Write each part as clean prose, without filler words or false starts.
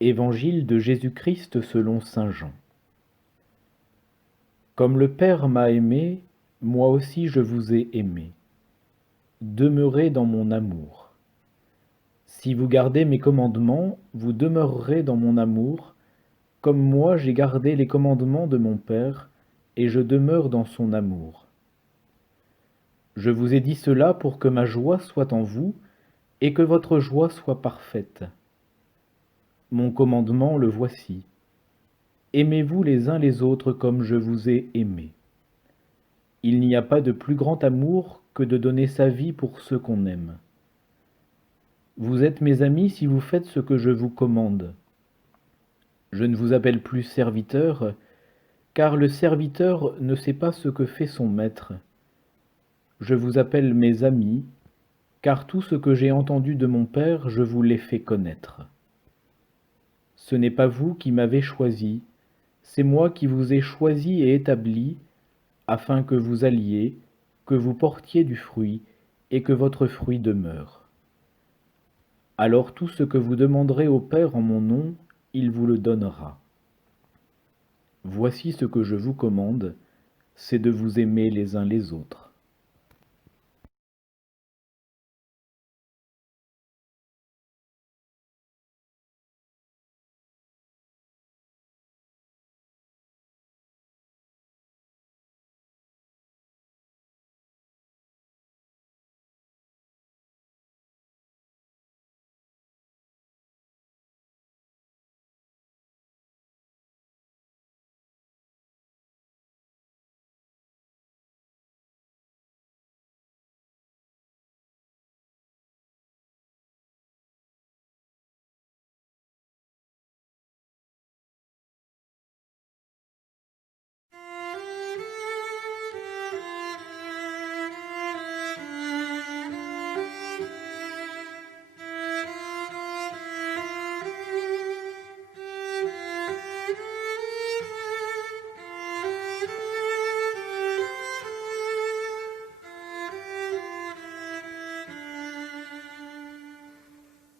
Évangile de Jésus-Christ selon saint Jean. Comme le Père m'a aimé, moi aussi je vous ai aimé. Demeurez dans mon amour. Si vous gardez mes commandements, vous demeurerez dans mon amour, comme moi j'ai gardé les commandements de mon Père, et je demeure dans son amour. Je vous ai dit cela pour que ma joie soit en vous, et que votre joie soit parfaite. Mon commandement le voici. Aimez-vous les uns les autres comme je vous ai aimé. Il n'y a pas de plus grand amour que de donner sa vie pour ceux qu'on aime. Vous êtes mes amis si vous faites ce que je vous commande. Je ne vous appelle plus serviteur, car le serviteur ne sait pas ce que fait son maître. Je vous appelle mes amis, car tout ce que j'ai entendu de mon Père, je vous l'ai fait connaître. Ce n'est pas vous qui m'avez choisi, c'est moi qui vous ai choisi et établi, afin que vous alliez, que vous portiez du fruit, et que votre fruit demeure. Alors tout ce que vous demanderez au Père en mon nom, il vous le donnera. Voici ce que je vous commande, c'est de vous aimer les uns les autres.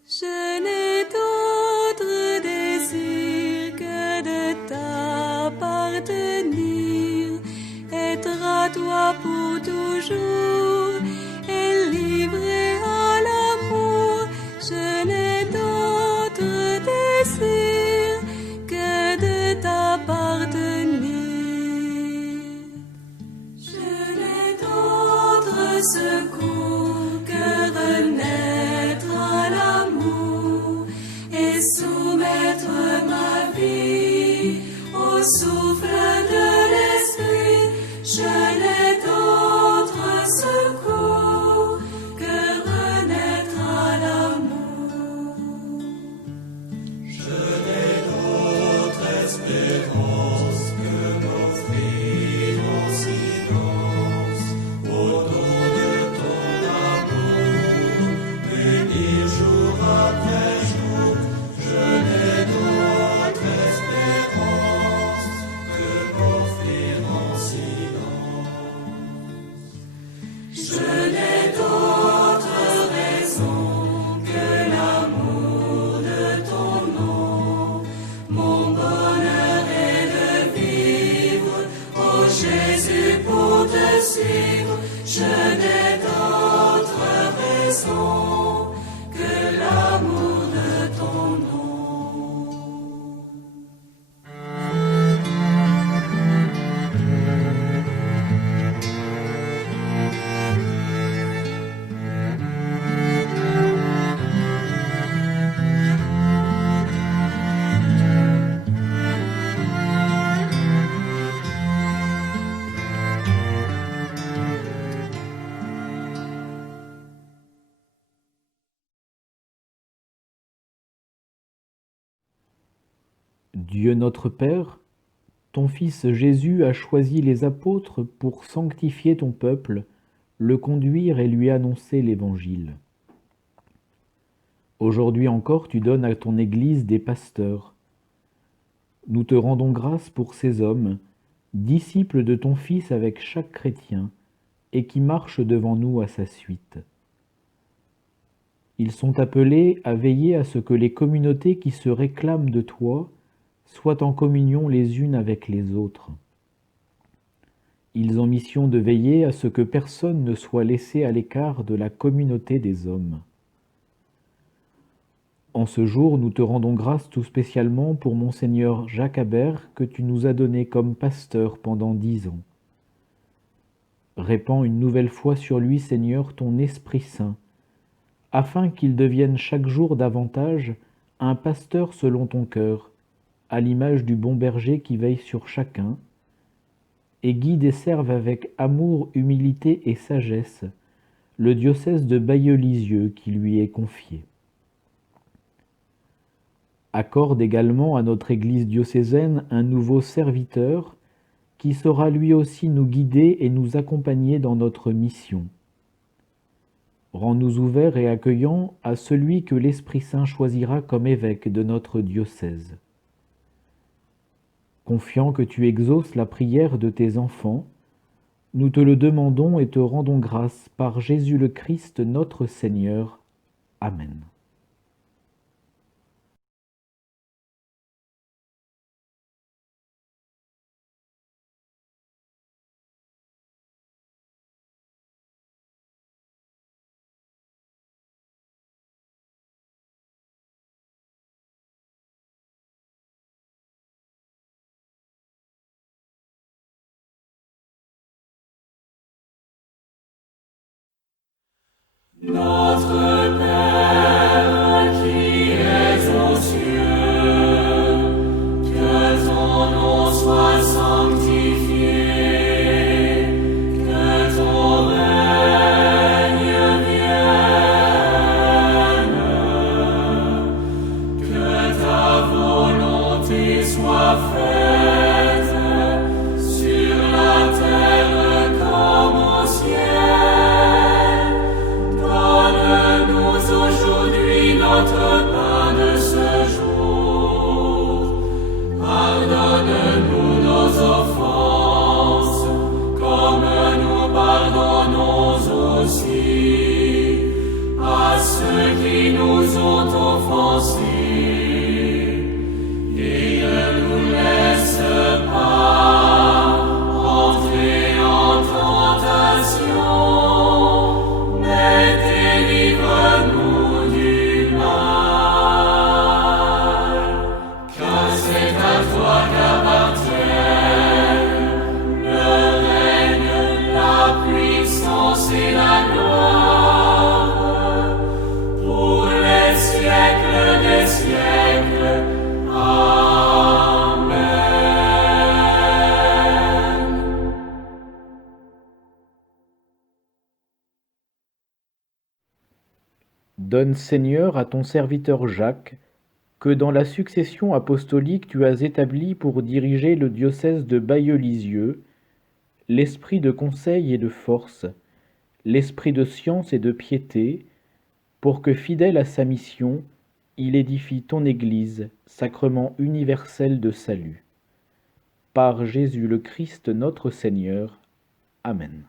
Je n'ai d'autre désir que de t'appartenir, être à toi pour toujours et livré à l'amour. Je n'ai d'autre désir que de t'appartenir. Je n'ai d'autre secours que renaître à l'amour et soumettre ma vie au souffle de l'esprit. Je n'ai d'autre secours que renaître à l'amour. Je n'ai d'autre espérance que m'offrir en silence au don de ton amour, unir jour après jour. Je n'ai d'autre espérance que m'offrir en silence. Je n'ai d'autre raison que l'amour de ton nom. Mon bonheur est de vivre, oh Jésus, pour te suivre. Je n'ai d'autre raison que l'amour de ton nom. Dieu notre Père, ton Fils Jésus a choisi les apôtres pour sanctifier ton peuple, le conduire et lui annoncer l'Évangile. Aujourd'hui encore, tu donnes à ton Église des pasteurs. Nous te rendons grâce pour ces hommes, disciples de ton Fils avec chaque chrétien, et qui marchent devant nous à sa suite. Ils sont appelés à veiller à ce que les communautés qui se réclament de toi soient en communion les unes avec les autres. Ils ont mission de veiller à ce que personne ne soit laissé à l'écart de la communauté des hommes. En ce jour, nous te rendons grâce tout spécialement pour Monseigneur Jacques Habert que tu nous as donné comme pasteur pendant 10 ans. Répands une nouvelle fois sur lui, Seigneur, ton Esprit Saint, afin qu'il devienne chaque jour davantage un pasteur selon ton cœur, à l'image du bon berger qui veille sur chacun, et guide et serve avec amour, humilité et sagesse le diocèse de Bayeux-Lisieux qui lui est confié. Accorde également à notre Église diocésaine un nouveau serviteur qui saura lui aussi nous guider et nous accompagner dans notre mission. Rends-nous ouverts et accueillants à celui que l'Esprit Saint choisira comme évêque de notre diocèse. Confiant que tu exauces la prière de tes enfants, nous te le demandons et te rendons grâce par Jésus le Christ notre Seigneur. Amen. Notre Père qui es aux cieux, que ton nom soit sanctifié, que ton règne vienne, que ta volonté soit faite sur la terre comme au ciel. Aujourd'hui notre pain de ce jour. Pardonne-nous nos offenses, comme nous pardonnons aussi à ceux qui nous ont offensés. Et ne nous laisse pas entrer en tentation, mais délivre-nous. C'est la gloire pour les siècles des siècles. Amen. Donne, Seigneur, à ton serviteur Jacques, que dans la succession apostolique tu as établi pour diriger le diocèse de Bayeux-Lisieux, l'esprit de conseil et de force, l'esprit de science et de piété, pour que, fidèle à sa mission, il édifie ton Église, sacrement universel de salut. Par Jésus le Christ notre Seigneur. Amen.